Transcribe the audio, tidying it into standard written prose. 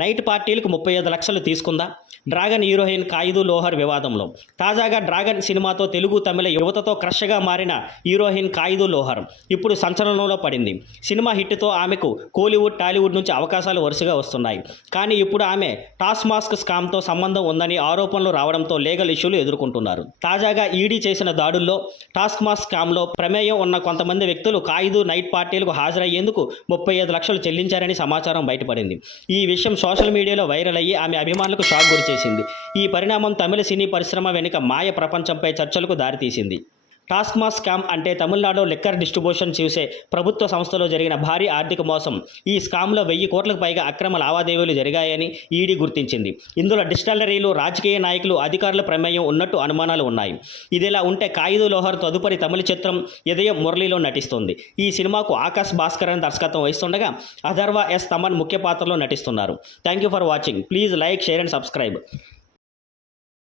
Night పార్టీలకు 35 లక్షలు తీసుకుందా? డ్రాగన్ హీరోయిన్ కాయిదు లోహర్ వివాదంలో తాజాగా డ్రాగన్ సినిమాతో తెలుగు తమిళ యువతతో క్రష్గా మారిన హీరోయిన్ కాయిదు లోహర్ ఇప్పుడు సంచలనంలో పడింది. సినిమా హిట్తో ఆమెకు కోలీవుడ్, టాలీవుడ్ నుంచి అవకాశాలు వరుసగా వస్తున్నాయి. కానీ ఇప్పుడు ఆమె టాస్మాస్క్ స్కామ్తో సంబంధం ఉందని ఆరోపణలు రావడంతో లీగల్ ఇష్యూలు ఎదుర్కొంటున్నారు. తాజాగా ఈడీ చేసిన దాడుల్లో టాస్మాస్క్ స్కామ్లో ప్రమేయం ఉన్న కొంతమంది వ్యక్తులు కాయిదు నైట్ పార్టీలకు హాజరయ్యేందుకు 35 లక్షలు చెల్లించారని సమాచారం బయటపడింది. ఈ విషయం సోషల్ మీడియాలో వైరల్ అయ్యి ఆమె అభిమానులకు షాక్ గురిచేసింది. ఈ పరిణామం తమిళ సినీ పరిశ్రమ వెనుక మాయ ప్రపంచంపై చర్చలకు దారితీసింది. టాస్మాస్క్ స్కామ్ అంటే తమిళనాడులో లిక్కర్ డిస్ట్రిబ్యూషన్ చేసే ప్రభుత్వ సంస్థలో జరిగిన భారీ ఆర్థిక మోసం. ఈ స్కామ్లో 1000 కోట్లకు పైగా అక్రమ లావాదేవీలు జరిగాయని ఈడీ గుర్తించింది. ఇందులో డిస్టిలరీలు, రాజకీయ నాయకులు, అధికారుల ప్రమేయం ఉన్నట్టు అనుమానాలు ఉన్నాయి. ఇదిలా ఉంటే కాయిదు లోహర్ తదుపరి తమిళ చిత్రం ఇదయం మురళిలో నటిస్తుంది. ఈ సినిమాకు ఆకాష్ భాస్కరన్ దర్శకత్వం వహిస్తుండగా అథర్వ ఎస్ తమన్ ముఖ్య పాత్రలో నటిస్తున్నారు. Thank you for watching. Please like, share and subscribe.